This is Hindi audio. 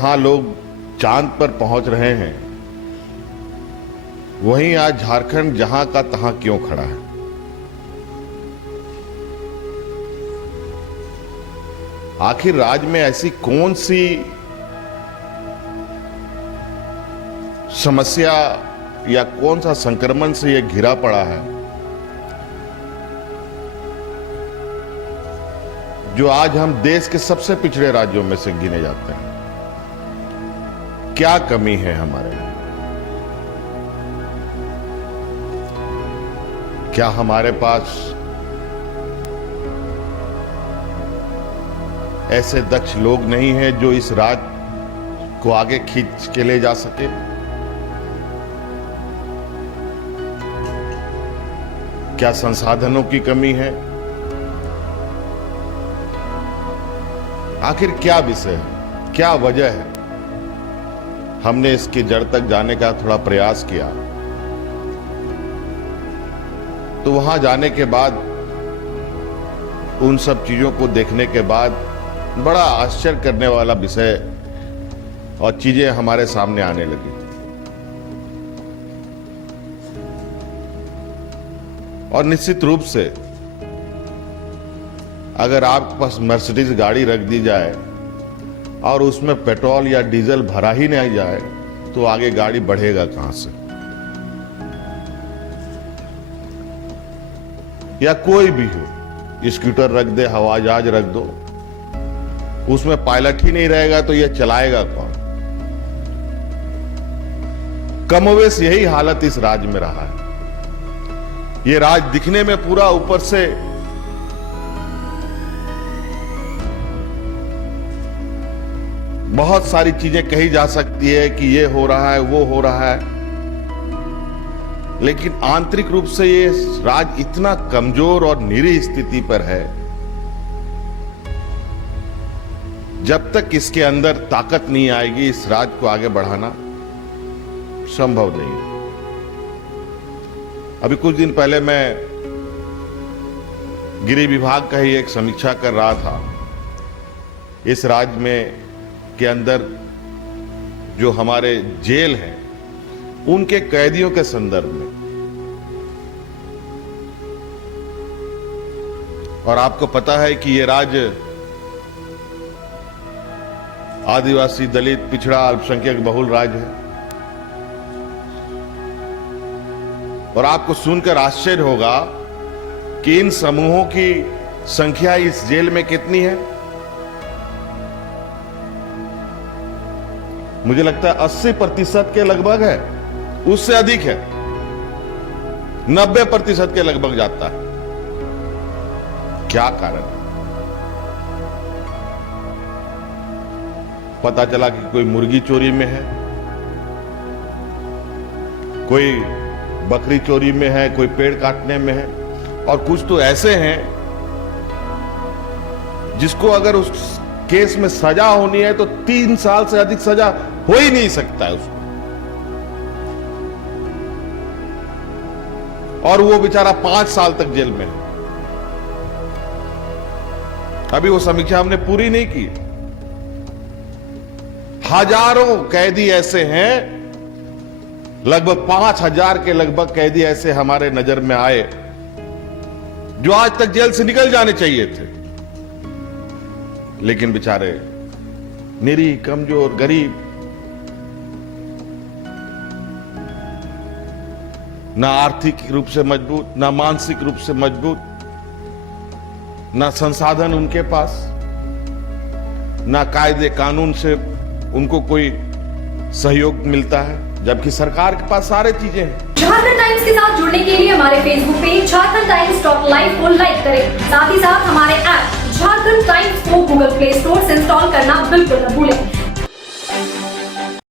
जहां लोग चांद पर पहुंच रहे हैं, वहीं आज झारखंड जहां का तहां क्यों खड़ा है? आखिर राज्य में ऐसी कौन सी समस्या या कौन सा संक्रमण से यह घिरा पड़ा है जो आज हम देश के सबसे पिछड़े राज्यों में से गिने जाते हैं? क्या कमी है हमारे में? क्या हमारे पास ऐसे दक्ष लोग नहीं हैं जो इस राज्य को आगे खींच के ले जा सके? क्या संसाधनों की कमी है? आखिर क्या विषय है, क्या वजह है? हमने इसकी जड़ तक जाने का थोड़ा प्रयास किया, तो वहां जाने के बाद, उन सब चीजों को देखने के बाद बड़ा आश्चर्य करने वाला विषय और चीजें हमारे सामने आने लगी। और निश्चित रूप से अगर आपके पास मर्सिडीज गाड़ी रख दी जाए और उसमें पेट्रोल या डीजल भरा ही नहीं जाए, तो आगे गाड़ी बढ़ेगा कहां से? या कोई भी हो, स्कूटर रख दे, हवाई जहाज रख दो, उसमें पायलट ही नहीं रहेगा तो यह चलाएगा कौन? कमोवेश यही हालत इस राज्य में रहा है। यह राज्य दिखने में पूरा ऊपर से बहुत सारी चीजें कही जा सकती है कि ये हो रहा है, वो हो रहा है, लेकिन आंतरिक रूप से ये राज्य इतना कमजोर और निरीह स्थिति पर है, जब तक इसके अंदर ताकत नहीं आएगी इस राज्य को आगे बढ़ाना संभव नहीं है। अभी कुछ दिन पहले मैं गृह विभाग का ही एक समीक्षा कर रहा था। इस राज्य में के अंदर जो हमारे जेल हैं, उनके कैदियों के संदर्भ में, और आपको पता है कि यह राज्य आदिवासी, दलित, पिछड़ा, अल्पसंख्यक बहुल राज्य है। और आपको सुनकर आश्चर्य होगा कि इन समूहों की संख्या इस जेल में कितनी है। मुझे लगता है 80% के लगभग है, उससे अधिक है, 90% के लगभग जाता है। क्या कारण है? पता चला कि कोई मुर्गी चोरी में है, कोई बकरी चोरी में है, कोई पेड़ काटने में है, और कुछ तो ऐसे हैं जिसको अगर उस केस में सजा होनी है तो 3 साल से अधिक सजा हो ही नहीं सकता है उसको, और वो बेचारा 5 साल तक जेल में है। अभी वो समीक्षा हमने पूरी नहीं की। हजारों कैदी ऐसे हैं, लगभग 5000 के लगभग कैदी ऐसे हमारे नजर में आए जो आज तक जेल से निकल जाने चाहिए थे, लेकिन बेचारे निरीह, कमजोर, गरीब, ना आर्थिक रूप से मजबूत, ना मानसिक रूप से मजबूत, ना संसाधन उनके पास, ना कायदे कानून से उनको कोई सहयोग मिलता है, जबकि सरकार के पास सारे चीजें हैं। झारखंड टाइम्स के साथ जुड़ने के लिए हमारे Facebook page Jharkhand times .live को लाइक करें। साथ ही साथ हमारे ऐप झारखंड टाइम्स को गूगल प्ले स्टोर से इंस्टॉल करना बिल्कुल न भूलें।